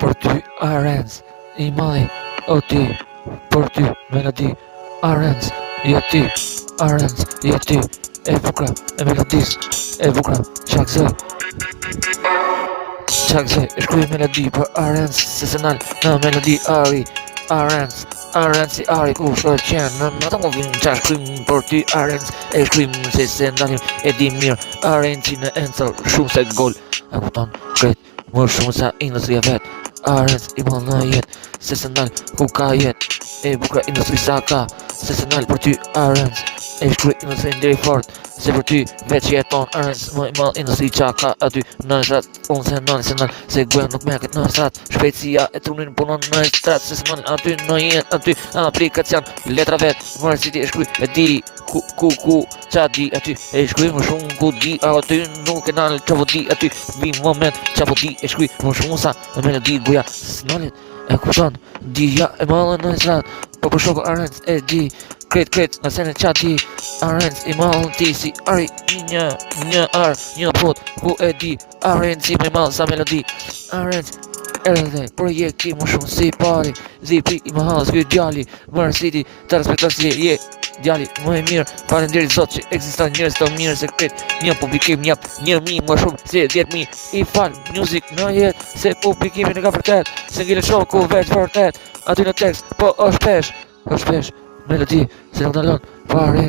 për ty Arens I mali o ti për ty melodi Arens jo ti Arens jo ti e bukra e melodis e bukra Qakzoj e shkruaj melodi për Arens sesional në melodi Ari Arens I Ari ku shkoj qenë në më të më vinë qa shkrym për ty Arens e shkrym se se ndalim e di mirë Arensi në encër shumë se gol e kupton kretë më shumë sa industria vet Arens I më në jet sesional ku ka jet e bukra industri sa ka sesional për ty Arens e shkruaj industri ndiri fort se për ty veç jeton Arens më I mall industri qa ka aty në shrat unë se në sesional se gwen nuk meket në shrat shpejtësia e trunin punon në strat sesional aty në jet aty aplikacion letra vet mërë si ti e shkruaj e di ku qa di aty e shkruaj më shumë ku di aty nuk e nalë qa po di aty vi moment qa po di e shkruaj më shumë sa me melodi guja sesionalit e kupton di ja e mallë në shrat po për shoko Arens e di Kret, në sene qa di Arens I mallë ti si Ari një ar, një plot Ku e di Arens I me mallë sa melodi Arens edhe projekti më shumë si pari Zipri I më halës kjo djali Mërë siti të respektar si je djali më e mirë Falenderit zot që eksiston njërës të mirë se kret Një publikim njap 1.000 më shumë se 10.000 I fal music në jet Se publikimin e ka vërtet Se ngile shoku veç vërtet Aty në tekst po është pesh melodi se nuk dalon Arens